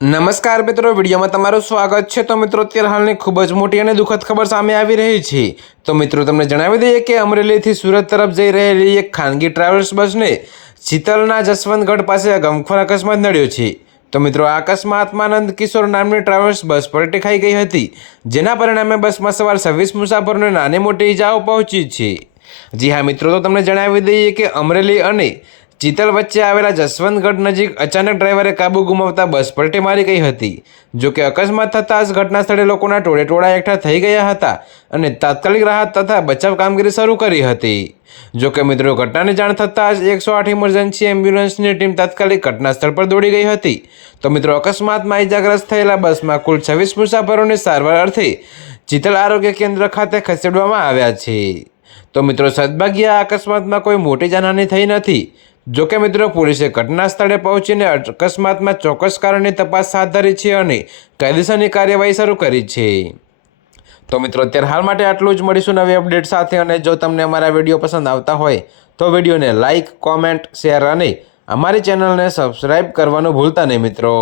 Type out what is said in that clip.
નમસ્કાર મિત્રો, વિડીયોમાં તમારું સ્વાગત છે. તો મિત્રો, અત્યારે હાલની ખૂબ જ મોટી અને દુઃખદ ખબર સામે આવી રહી છે. તો મિત્રો, તમને જણાવી દઈએ કે અમરેલીથી સુરત તરફ જઈ રહેલી એક ખાનગી ટ્રાવેલ્સ બસને શીતલના જસવંતગઢ પાસે ગમખોર અકસ્માત નડ્યો છે. તો મિત્રો, આ અકસ્માતમાં કિશોર નામની ટ્રાવેલ્સ બસ પલટી ખાઈ ગઈ હતી, જેના પરિણામે બસમાં સવાર છવ્વીસ મુસાફરોને નાની મોટી ઈજાઓ પહોંચી છે. જી હા, મિત્રો, તો તમને જણાવી દઈએ કે અમરેલી અને ચિતલ વચ્ચે આવેલા જસવંતગઢ નજીક અચાનક ડ્રાઈવરે કાબુ ગુમાવતા બસ પલટી મારી ગઈ હતી. જો કે અકસ્માત થતાં જ ઘટના સ્થળે લોકોના ટોળે ટોળા એકઠા થઈ ગયા હતા અને તાત્કાલિક રાહત તથા બચાવ કામગીરી શરૂ કરી હતી. જો કે મિત્રો, ઘટનાની જાણ થતાં જ એકસો આઠ ઇમરજન્સી એમ્બ્યુલન્સની ટીમ તાત્કાલિક ઘટના સ્થળ પર દોડી ગઈ હતી. તો મિત્રો, અકસ્માતમાં ઇજાગ્રસ્ત થયેલા બસમાં કુલ છવ્વીસ મુસાફરોને સારવાર અર્થે ચિતલ આરોગ્ય કેન્દ્ર ખાતે ખસેડવામાં આવ્યા છે. તો મિત્રો, સદભાગ્ય આ અકસ્માતમાં કોઈ મોટી જાનહાની થઈ નથી. જો કે મિત્રો, પોલીસે ઘટના સ્થળે પહોંચીને અકસ્માતમાં ચોક્કસ કારણની તપાસ હાથ ધરી છે અને કાયદેસરની કાર્યવાહી શરૂ કરી છે. તો મિત્રો, અત્યારે હાલ માટે આટલું જ. મળીશું નવી અપડેટ સાથે અને જો તમને અમારા વીડિયો પસંદ આવતા હોય, તો વિડીયોને લાઇક કોમેન્ટ, શેર અને અમારી ચેનલને સબસ્ક્રાઈબ કરવાનું ભૂલતા નહીં મિત્રો.